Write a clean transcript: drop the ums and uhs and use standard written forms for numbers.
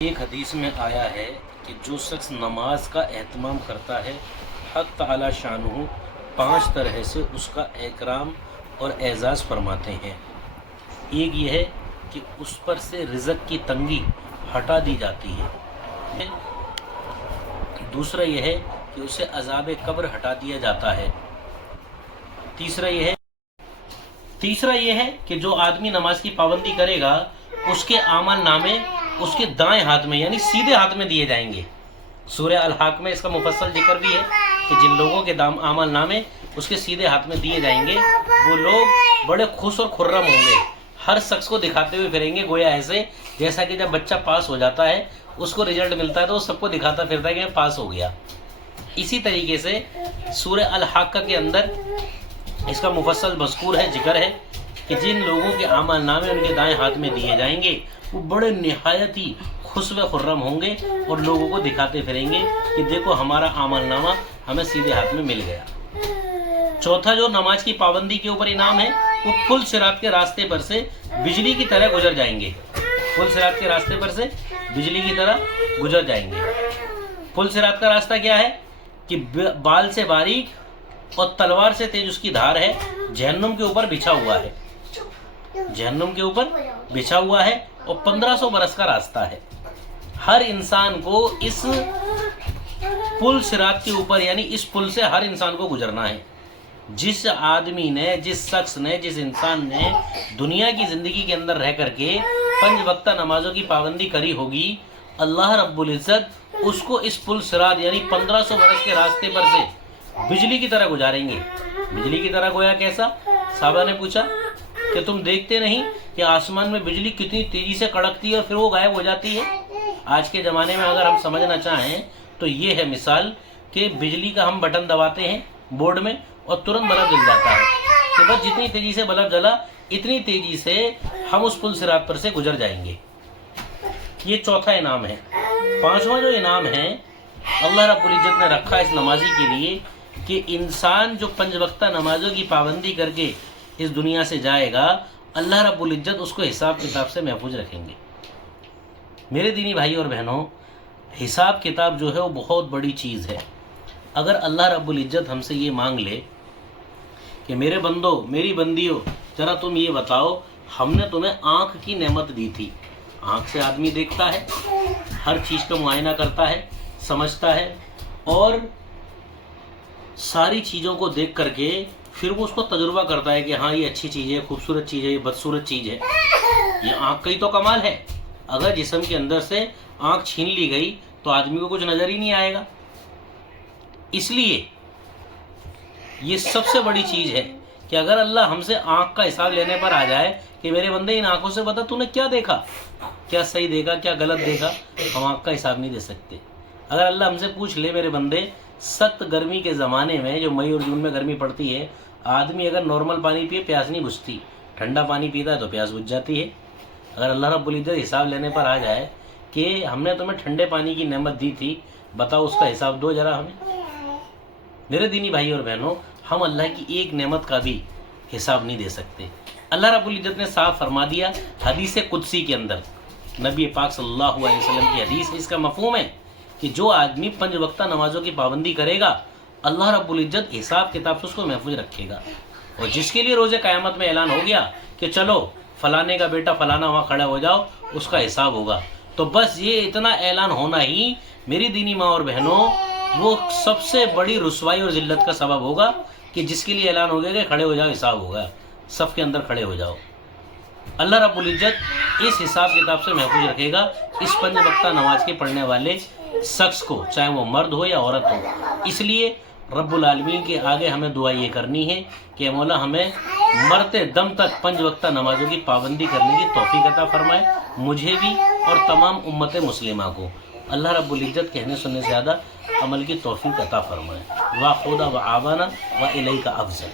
ایک حدیث میں آیا ہے کہ جو شخص نماز کا اہتمام کرتا ہے حق تعالی شانہ 5 طرح سے اس کا اکرام اور اعزاز فرماتے ہیں۔ ایک یہ ہے کہ اس پر سے رزق کی تنگی ہٹا دی جاتی ہے، دوسرا یہ ہے کہ اسے عذاب قبر ہٹا دیا جاتا ہے، تیسرا یہ ہے کہ جو آدمی نماز کی پابندی کرے گا اس کے اعمال نامے اس کے دائیں ہاتھ میں یعنی سیدھے ہاتھ میں دیے جائیں گے۔ سورہ الحاق میں اس کا مفصل ذکر بھی ہے کہ جن لوگوں کے اعمال نامے اس کے سیدھے ہاتھ میں دیے جائیں گے وہ لوگ بڑے خوش اور خرم ہوں گے، ہر شخص کو دکھاتے ہوئے پھریں گے، گویا ایسے جیسا کہ جب بچہ پاس ہو جاتا ہے اس کو رزلٹ ملتا ہے تو وہ سب کو دکھاتا پھرتا ہے کہ میں پاس ہو گیا۔ اسی طریقے سے سورہ الحاق کے اندر اس کا مفصل مذکور ہے، ذکر ہے کہ جن لوگوں کے اعمال نامے ان کے دائیں ہاتھ میں دیے جائیں گے وہ بڑے نہایت ہی خوش و خرم ہوں گے اور لوگوں کو دکھاتے پھریں گے کہ دیکھو ہمارا اعمال نامہ ہمیں سیدھے ہاتھ میں مل گیا۔ چوتھا جو نماز کی پابندی کے اوپر انعام ہے وہ پل صراط کے راستے پر سے بجلی کی طرح گزر جائیں گے، پل صراط کے راستے پر سے بجلی کی طرح گزر جائیں گے۔ پل صراط کا راستہ کیا ہے کہ بال سے باریک اور تلوار سے تیز اس کی دھار ہے، جہنم کے اوپر بچھا ہوا ہے، جہنم کے اوپر بچھا ہوا ہے اور 1500 برس کا راستہ ہے۔ ہر انسان کو اس پل صراط کے اوپر یعنی اس پل سے ہر انسان کو گزرنا ہے۔ جس آدمی نے، جس شخص نے، جس انسان نے دنیا کی زندگی کے اندر رہ کر کے 5 وقتہ نمازوں کی پابندی کری ہوگی، اللہ رب العزت اس کو اس پل صراط یعنی 1500 برس کے راستے پر سے بجلی کی طرح گزاریں گے۔ بجلی کی طرح گویا کیسا؟ صحابہ نے پوچھا کہ تم دیکھتے نہیں کہ آسمان میں بجلی کتنی تیزی سے کڑکتی ہے اور پھر وہ غائب ہو جاتی ہے؟ آج کے زمانے میں اگر ہم سمجھنا چاہیں تو یہ ہے مثال کہ بجلی کا ہم بٹن دباتے ہیں بورڈ میں اور ترنت بلب جل جاتا ہے، کہ بس جتنی تیزی سے بلب جلا اتنی تیزی سے ہم اس پل صراط پر سے گزر جائیں گے۔ یہ چوتھا انعام ہے۔ پانچواں جو انعام ہے اللہ رب العزت نے رکھا اس نمازی کے لیے کہ انسان جو 5 وقتہ نمازوں کی پابندی کر کے اس دنیا سے جائے گا اللہ رب العزت اس کو حساب کتاب سے محفوظ رکھیں گے۔ میرے دینی بھائی اور بہنوں، حساب کتاب جو ہے وہ بہت بڑی چیز ہے۔ اگر اللہ رب العزت ہم سے یہ مانگ لے کہ میرے بندو، میری بندیوں، ذرا تم یہ بتاؤ ہم نے تمہیں آنکھ کی نعمت دی تھی، آنکھ سے آدمی دیکھتا ہے، ہر چیز کا معائنہ کرتا ہے، سمجھتا ہے اور ساری چیزوں کو دیکھ کر کے پھر وہ اس کو تجربہ کرتا ہے کہ ہاں یہ اچھی چیز ہے، خوبصورت چیز ہے، یہ بدصورت چیز ہے۔ یہ آنکھ کا ہی تو کمال ہے۔ اگر جسم کے اندر سے آنکھ چھین لی گئی تو آدمی کو کچھ نظر ہی نہیں آئے گا۔ اس لیے یہ سب سے بڑی چیز ہے کہ اگر اللہ ہم سے آنکھ کا حساب لینے پر آ جائے کہ میرے بندے ان آنکھوں سے بتا تو نے کیا دیکھا، کیا صحیح دیکھا، کیا غلط دیکھا، ہم آنکھ کا حساب نہیں دے سکتے۔ اگر اللہ ہم سے پوچھ لے میرے بندے سخت گرمی کے زمانے میں جو مئی اور جون میں گرمی پڑتی ہے، آدمی اگر نارمل پانی پیے پیاس نہیں بجھتی، ٹھنڈا پانی پیتا ہے تو پیاس بجھ جاتی ہے۔ اگر اللہ رب العزت حساب لینے پر آ جائے کہ ہم نے تمہیں ٹھنڈے پانی کی نعمت دی تھی، بتاؤ اس کا حساب دو ذرا ہمیں۔ میرے دینی بھائی اور بہنوں، ہم اللہ کی ایک نعمت کا بھی حساب نہیں دے سکتے۔ اللہ رب العزت نے صاف فرما دیا حدیث قدسی کے اندر، نبی پاک صلی اللہ علیہ وسلم کی حدیث، اس کا مفہوم ہے کہ جو آدمی 5 وقتہ نمازوں کی پابندی کرے گا اللہ رب العزت حساب کتاب سے اس کو محفوظ رکھے گا۔ اور جس کے لیے روز قیامت میں اعلان ہو گیا کہ چلو فلانے کا بیٹا فلانا وہاں کھڑا ہو جاؤ، اس کا حساب ہوگا، تو بس یہ اتنا اعلان ہونا ہی میری دینی ماں اور بہنوں وہ سب سے بڑی رسوائی اور ذلت کا سبب ہوگا کہ جس کے لیے اعلان ہو گیا کہ کھڑے ہو جاؤ، حساب ہوگا، صف کے اندر کھڑے ہو جاؤ۔ اللہ رب العزت اس حساب کتاب سے محفوظ رکھے گا اس 5 وقتہ نماز کے پڑھنے والے شخص کو، چاہے وہ مرد ہو یا عورت ہو۔ اس لیے رب العالمین کے آگے ہمیں دعا یہ کرنی ہے کہ مولا ہمیں مرتے دم تک 5 وقتہ نمازوں کی پابندی کرنے کی توفیق عطا فرمائے، مجھے بھی اور تمام امت مسلمہ کو۔ اللہ رب العزت کہنے سننے سے زیادہ عمل کی توفیق عطا فرمائے۔ واخذ وعوانا والیک افضل۔